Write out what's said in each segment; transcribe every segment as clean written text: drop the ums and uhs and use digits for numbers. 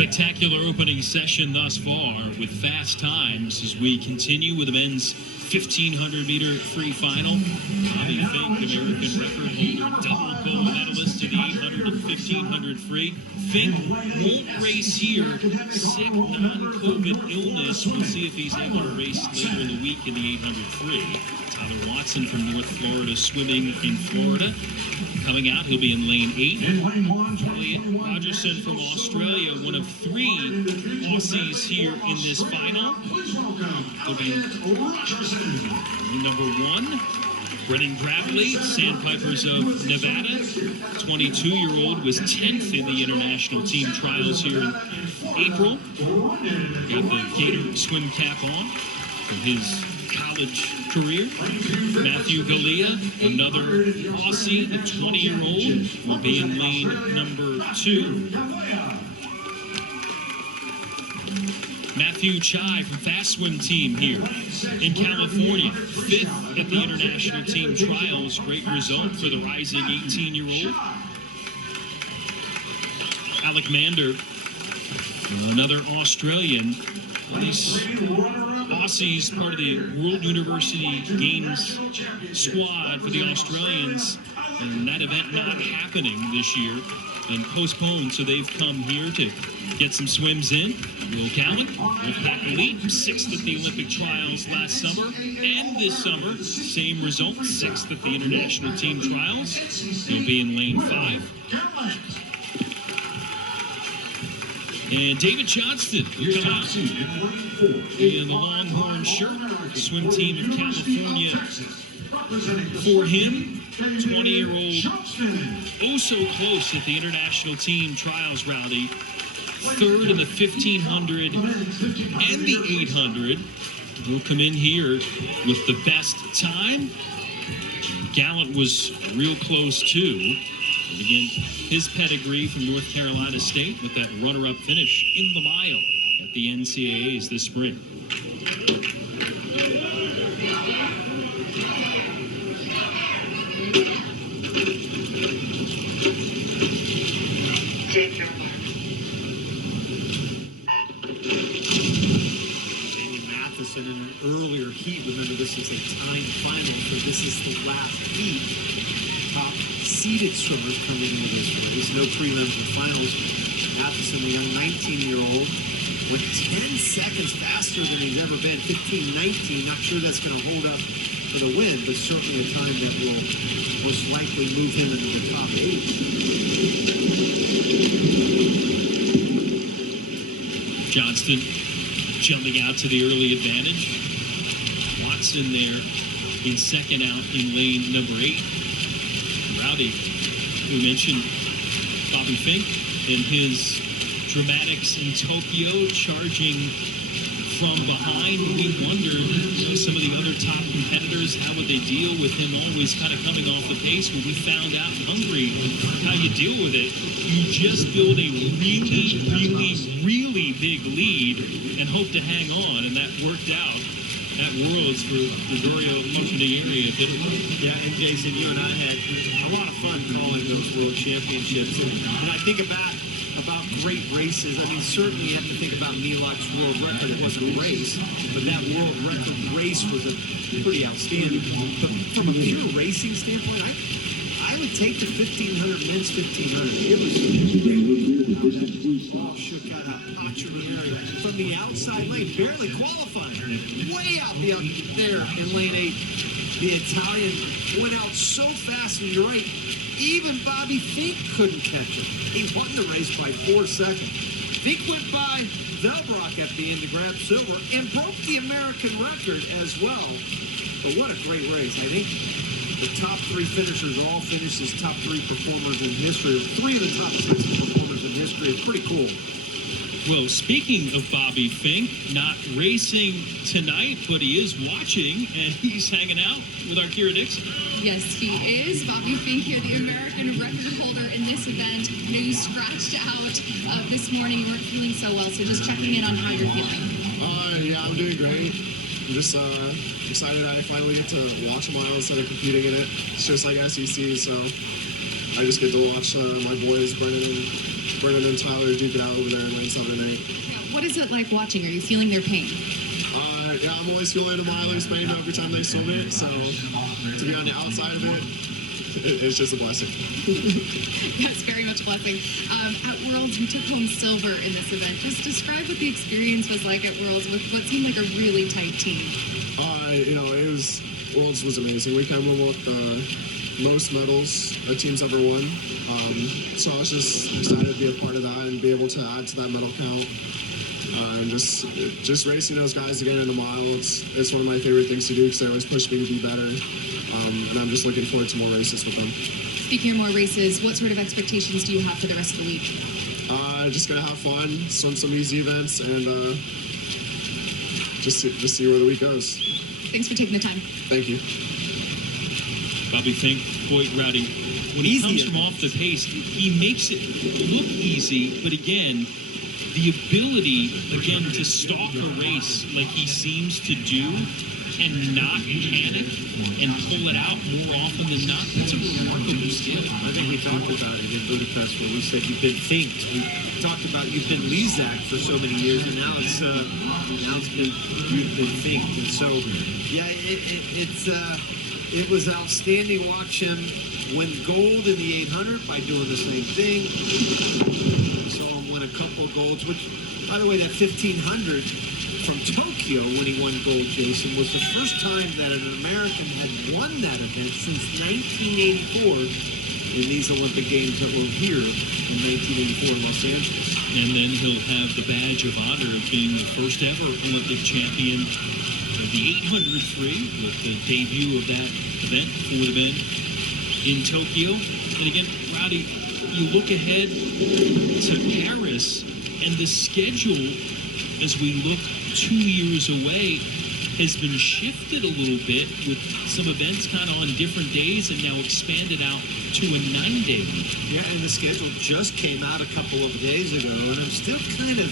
Spectacular opening session thus far with fast times as we continue with the men's 1,500-meter free final. Bobby Finke, American record holder, double gold medalist in the 800 and 1,500 free. Finke won't race here. Sick non-COVID illness. We'll see if he's able to race later in the week in the 800 free. Tyler Watson from North Florida swimming in Florida. Coming out, he'll be in lane 8. Elliot Rogerson from Australia, one of 3 Aussies here in this final. He'll be number 1. Brennan Gravely, Sandpipers of Nevada, 22-year-old, was 10th in the international team trials here in April. Got the Gator swim cap on from his college career. Matthew Galea, another Aussie, the 20-year-old, will be in lane number 2. Matthew Chai from Fast Swim Team here in California, 5th at the international team trials. Great result for the rising 18-year-old. Alec Mander, another Australian. These Aussies, part of the World University Games squad for the Australians, and that event not happening this year and postponed, so they've come here to get some swims in. Will Cowan, Wolfpack Elite, 6th at the Olympic trials last summer, and this summer, same result, 6th at the international team trials. He'll be in lane 5. And David Johnston coming out in the Longhorn shirt, swim team of California. For him, 20-year-old, oh so close at the international team trials rally. 3rd in the 1,500 and the 800. Will come in here with the best time. Gallant was real close too. And again, his pedigree from North Carolina State with that runner-up finish in the mile at the NCAAs this spring. In an earlier heat, remember this is a timed final, so this is the last heat. Top seeded swimmers coming into this race. No prelims and finals. Matheson, the young 19-year-old, went 10 seconds faster than he's ever been. 15:19. Not sure that's going to hold up for the win, but certainly a time that will most likely move him into the top 8. Johnston jumping out to the early advantage. Watson there in second out in lane number 8. Rowdy, who mentioned Bobby Finke and his dramatics in Tokyo, charging from behind. We wondered, some of the other top competitors, how would they deal with him always kind of coming off the pace? When we found out in Hungary how you deal with it, you just build a really big lead and hope to hang on, and that worked out at Worlds for Gregorio Functionary of Italy. Yeah, and Jason, you and I had a lot of fun calling those World Championships, and I think about great races. I mean, certainly you have to think about Milak's world record. It wasn't a race, but that world record race was pretty outstanding. But from a pure racing standpoint, I would take the 1,500 men's 1,500. It was shook out from the outside lane, barely qualifying. Way out there in lane 8. The Italian went out so fast, and you're right, even Bobby Finke couldn't catch him. He won the race by 4 seconds. Finke went by Velbrock at the end to grab silver and broke the American record as well. But what a great race. I think the top 3 finishers all finished as top 3 performers in history. 3 of the top 6 performers in history. It's pretty cool. Well, speaking of Bobby Finke, not racing tonight, but he is watching, and he's hanging out with our Kira Dixon. Yes, he is. Bobby Finke, the American record holder in this event. I know you scratched out this morning. You weren't feeling so well, so just checking in on how you're feeling. Yeah, I'm doing great. I'm just excited I finally get to watch a mile instead of competing in it. It's just like SEC, so I just get to watch my boys, Brennan and Tyler, duke it out over there in lane 7 and 8. What is it like watching? Are you feeling their pain? Yeah, I'm always feeling a mileage pain every time they swim it, so to be on the outside of it, it's just a blessing. That's very much a blessing. At Worlds, you took home silver in this event. Just describe what the experience was like at Worlds with what seemed like a really tight team. Worlds was amazing. We came home with the most medals a team's ever won. So I was just excited to be a part of that and be able to add to that medal count. And just racing those guys again in a mile, it's one of my favorite things to do because they always push me to be better. And I'm just looking forward to more races with them. Speaking of more races, what sort of expectations do you have for the rest of the week? Just gonna have fun, swim some easy events, and just see where the week goes. Thanks for taking the time. Thank you. Bobby Finke, Boyd Rowdy. When he comes from off the pace, he makes it look easy, but again, the ability, again, to stalk a race like he seems to do and not panic and pull it out more often than not, that's a remarkable skill. I think we talked about it in Budapest where we said you've been Finked. We talked about you've been Lizak for so many years, and now you've been Finked. And so, yeah, it was outstanding. Watch him win gold in the 800 by doing the same thing. Saw him win a couple of golds, which, by the way, that 1500 from Tokyo when he won gold, Jason, was the first time that an American had won that event since 1984 in these Olympic Games that were here in 1984 in Los Angeles. And then he'll have the badge of honor of being the first ever Olympic champion of the 800 free with the debut of that event for the men in Tokyo. And again, Rowdy, you look ahead to Paris, and the schedule, as we look 2 years away, has been shifted a little bit with some events kind of on different days and now expanded out to a 9-day week. Yeah, and the schedule just came out a couple of days ago, and I'm still kind of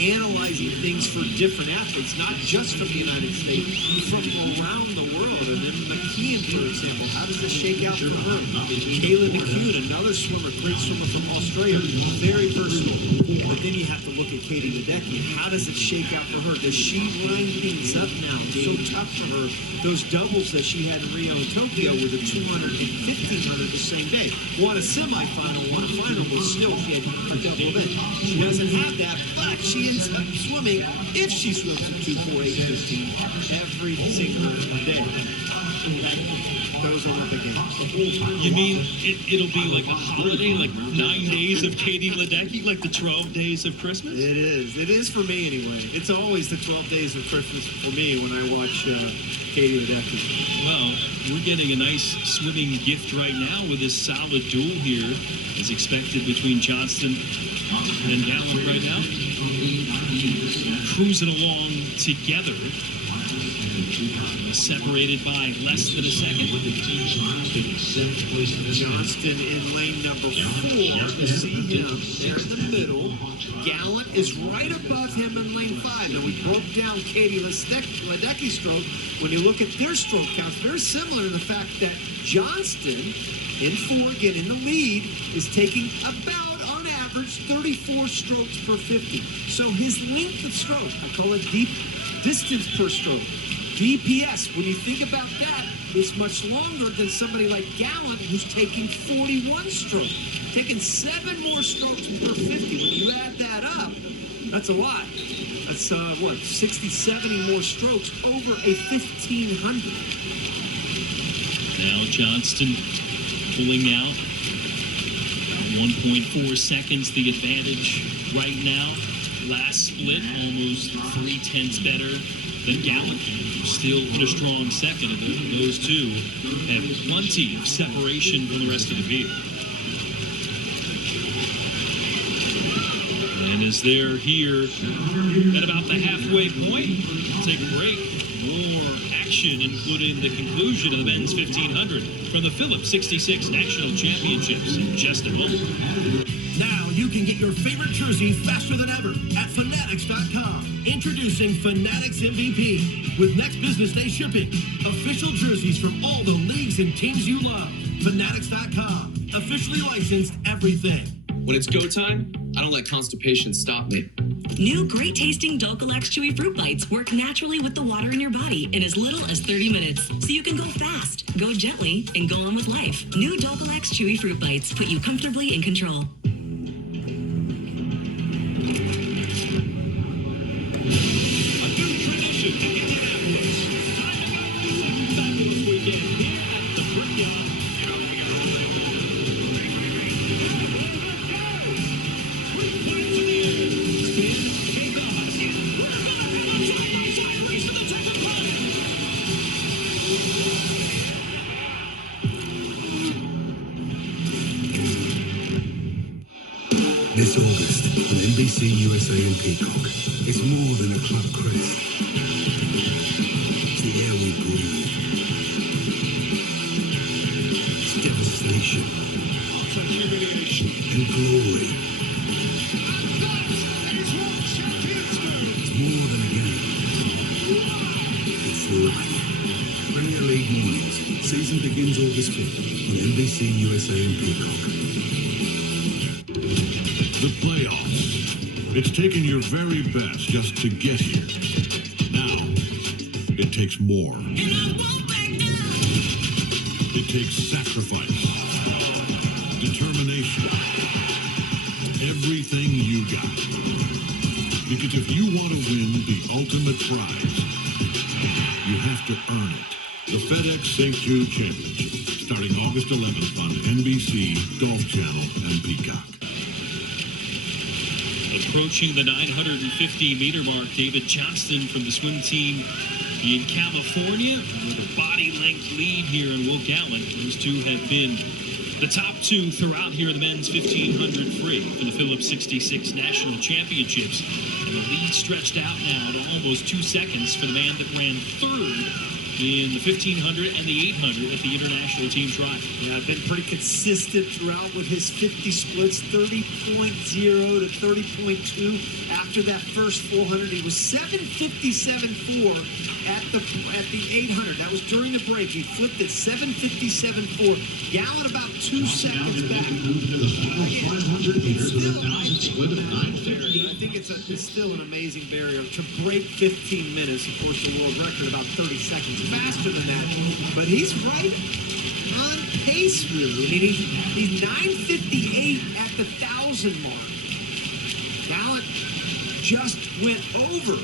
analyzing things for different athletes, not just from the United States, from around the world. And then McKeon, for example, how does this shake out for her? Kayla McKeon, another swimmer, great swimmer from Australia, very versatile. But then you have to look at Katie Ledecky. How does it shake out for her? Does she line things up now? So tough for her. Those doubles that she had in Rio and Tokyo were the 200 and 1500 the same day. Won a semifinal, won a final, but still she had a double event. She doesn't have that, but she ends up swimming, if she swims at 2:48:15 every single day. Those Olympic Games. You mean it'll be like a holiday, like 9 days of Katie Ledecky, like the 12 days of Christmas? It is. It is for me anyway. It's always the 12 days of Christmas for me when I watch Katie Ledecky. Well, we're getting a nice swimming gift right now with this solid duel here, as expected between Johnston and Gallup right now. Cruising along together. Separated by less than a second. Johnston in lane number 4. You see him there in the middle. Gallant is right above him in lane 5. Now we broke down Katie Ledecky's stroke. When you look at their stroke counts, very similar in the fact that Johnston in 4, again in the lead, is taking about on average 34 strokes per 50. So his length of stroke, I call it deep distance per stroke. DPS, when you think about that, is much longer than somebody like Gallant, who's taking 41 strokes, taking 7 more strokes per 50. When you add that up, that's a lot. That's, 60, 70 more strokes over a 1500. Now Johnston pulling out 1.4 seconds, the advantage right now. Last split, almost 0.3 better than Gallup. Still in a strong second, and those two have plenty of separation from the rest of the field. And as they're here at about the halfway point, we'll take a break. More action, including the conclusion of the men's 1500 from the Phillips 66 National Championships in just a moment. Now you can get your favorite jersey faster than ever at Fanatics.com. Introducing Fanatics MVP with next business day shipping. Official jerseys from all the leagues and teams you love. Fanatics.com. Officially licensed everything. When it's go time, I don't let constipation stop me. New great-tasting Dulcolax Chewy Fruit Bites work naturally with the water in your body in as little as 30 minutes. So you can go fast, go gently, and go on with life. New Dulcolax Chewy Fruit Bites put you comfortably in control. This August on NBC USA and Peacock, it's more than a club crest. It's the air we breathe. It's devastation and glory. It's more than a game. It's life. Premier League mornings. Season begins August 5th on NBC USA and Peacock. The playoffs. It's taken your very best just to get here. Now, it takes more. It takes sacrifice, determination, everything you got. Because if you want to win the ultimate prize, you have to earn it. The FedEx St. Jude Championship, starting August 11th on NBC, Golf Channel, and Peacock. Approaching the 950-meter mark, David Johnston from the swim team in California with a body-length lead here in Will Gallant. Those two have been the top two throughout here in the men's 1500 free for the Phillips 66 National Championships. And the lead stretched out now to almost 2 seconds for the man that ran third in the 1500 and the 800 at the International Team Trial. Yeah, been pretty consistent throughout with his 50 splits, 30.0 to 30.2. After that first 400, he was 757.4 at the 800. That was during the break. He flipped at 757.4. Gallant about 2 seconds back. I think it's still an amazing barrier to break 15 minutes. Of course, the world record about 30 seconds faster than that, but he's right on pace, really. I mean, he's 9:58 at the 1,000 mark. Gallant just went over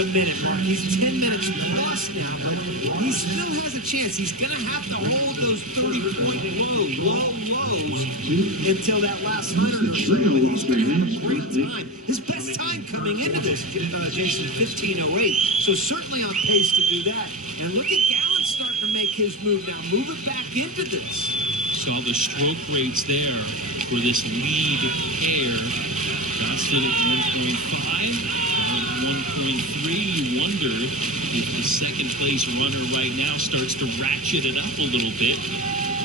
the minute mark. He's 10 minutes plus now, but he still has a chance. He's going to have to hold those 30-point lows until that last 100 or so, but he's going to have a great time. His best time coming into this, Jason, 15:08, so certainly on pace to do that. And look at Gallant starting to make his move now. Move it back into this. Saw the stroke rates there for this lead pair. Johnston at 1.5, 1.3. You wonder if the second place runner right now starts to ratchet it up a little bit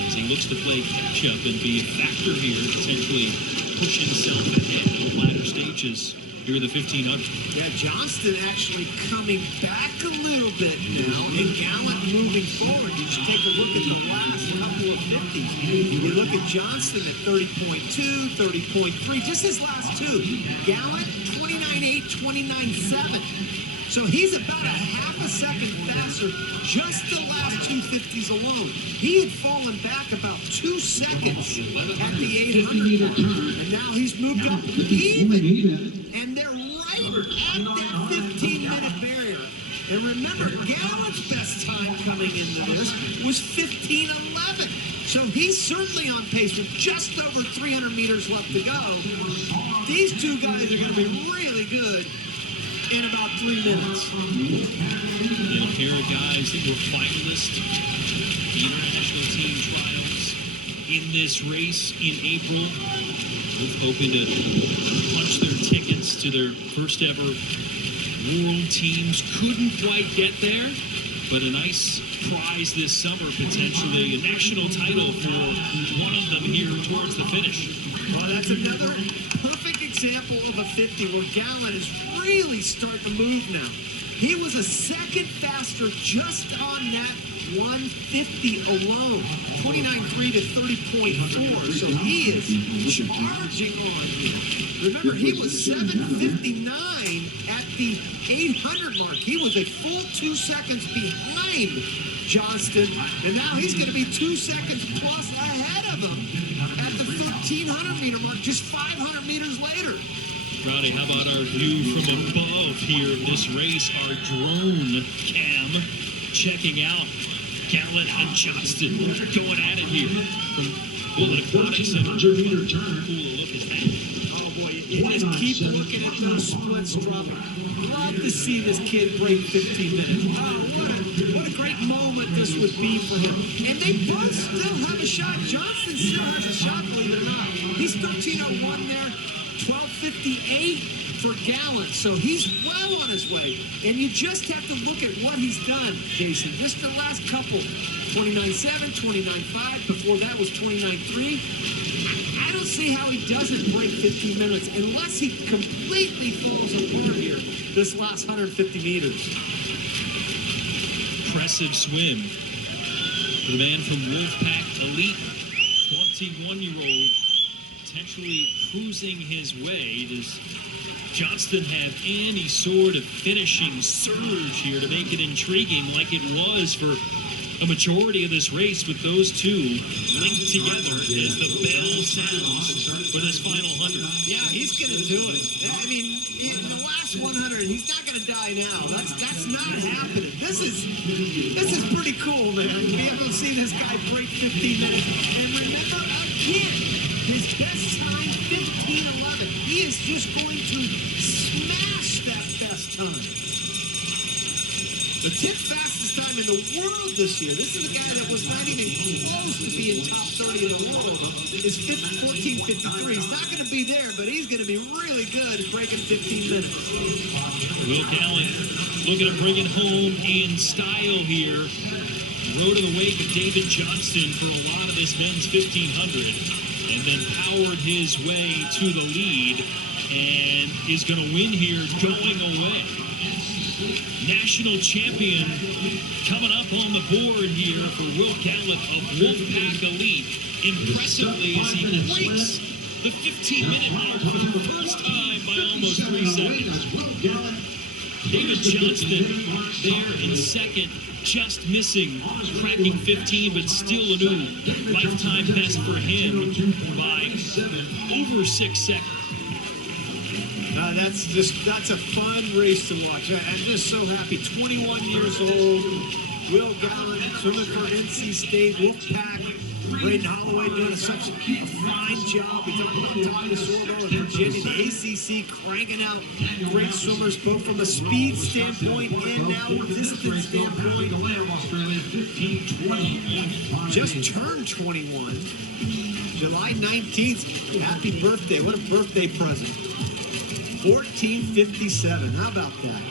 as he looks to play catch up and be a factor here, potentially push himself ahead in the latter stages here in the 1500. Yeah, Johnston actually coming back a little bit now, and Gallant moving forward. You should take a look at the last couple of 50s. You look at Johnston at 30.2, 30.3, just his last two. Gallant, 29.8, 29.7. So he's about a half a second faster just the last 250s alone. He had fallen back about 2 seconds at the 800 mark, and now he's moved up even. And they're right at that 15-minute barrier. And remember, Gallant's best time coming into this was 15:11. So he's certainly on pace with just over 300 meters left to go. These two guys are going to be really good in about 3 minutes. And a pair of guys that were finalists the International Team Trials in this race in April, both hoping to punch their tickets to their first ever world teams. Couldn't quite get there, but a nice prize this summer, potentially a national title for one of them here towards the finish. Well, that's another perfect example of a 50 where Gallant is really starting to move now. He was a second faster just on that 150 alone. 29.3 to 30.4. So he is charging on here. Remember, he was 7:59 at the 800 mark. He was a full 2 seconds behind Johnston, and now he's going to be 2 seconds plus ahead of him at the 1,300 meter mark, just 500 meters later. Rowdy, how about our view from above here of this race? Our drone cam checking out Gallant and Johnston. They're going at it here. Well, the 100-meter turn. Cool look at that. Oh boy, you just keep looking at those splits dropping. Love to see this kid break 15 minutes. Oh, what a great moment this would be for him. And they both still have a shot. Johnston still has a shot, believe it or not. He's 13:01 there. 12:58 for Gallant, so he's well on his way. And you just have to look at what he's done, Jason. Just the last couple, 29.7, 29.5. Before that was 29.3. I don't see how he doesn't break 15 minutes unless he completely falls apart here this last 150 meters. Impressive swim for the man from Wolfpack Elite, 21-year-old. Potentially cruising his way. Does Johnston have any sort of finishing surge here to make it intriguing like it was for a majority of this race, with those two linked together as the bell sounds for this final 100? Yeah, he's going to do it. I mean, in the last 100, he's not going to die now. That's not happening. This is pretty cool, man. To be able to see this guy break 15 minutes. And remember, again, his best time, 15:11. He is just going to smash that best time. The 10th fastest time in the world this year. This is a guy that was not even close to being top 30 in the world. Is 14:53. He's not going to be there, but he's going to be really good at breaking 15 minutes. Will Gallant looking to bring it home in style here. Rode in the wake of David Johnston for a lot of this men's 1,500. And then powered his way to the lead and is going to win here going away. National champion coming up on the board here for Will Gallant of Wolfpack Elite. Impressively as he breaks the 15-minute mark for the first time by almost 3 seconds. David Johnston there in second, just missing, cracking 15, but still a new lifetime best for him by over 6 seconds. That's a fun race to watch. I'm just so happy. 21 years old, Will Gallant swimming for NC State, Wolfpack. Braden Holloway doing such a fine job. We talked about Tommy DeSordo and Virginia, the ACC cranking out great swimmers, both from a speed standpoint and now a distance standpoint. Just turned 21. July 19th. Happy birthday. What a birthday present. 14:57. How about that?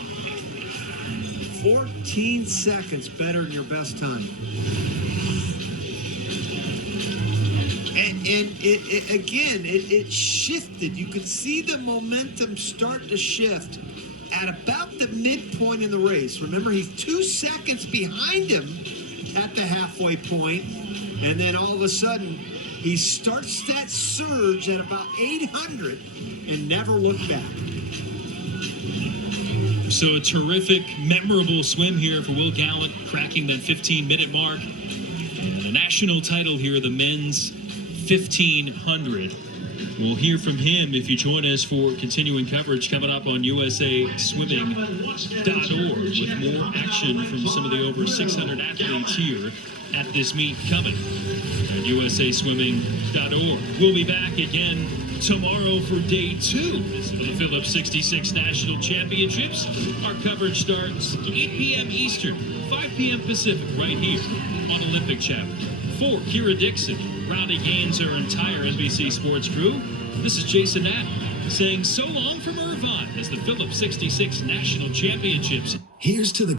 14 seconds better than your best time. And it shifted. You could see the momentum start to shift at about the midpoint in the race. Remember, he's 2 seconds behind him at the halfway point, and then all of a sudden, he starts that surge at about 800 and never looked back. So a terrific, memorable swim here for Will Gallant, cracking that 15-minute mark. And a national title here, the men's 1,500. We'll hear from him if you join us for continuing coverage coming up on USASwimming.org with more action from some of the over 600 athletes here at this meet coming at USASwimming.org. We'll be back again tomorrow for day 2 of the Phillips 66 National Championships. Our coverage starts 8 p.m. Eastern, 5 p.m. Pacific, right here on Olympic Chapel. For Kira Dixon, Rowdy Gaines, our entire NBC Sports crew, this is Jason Knapp saying so long from Irvine as the Phillips 66 National Championships. Here's to the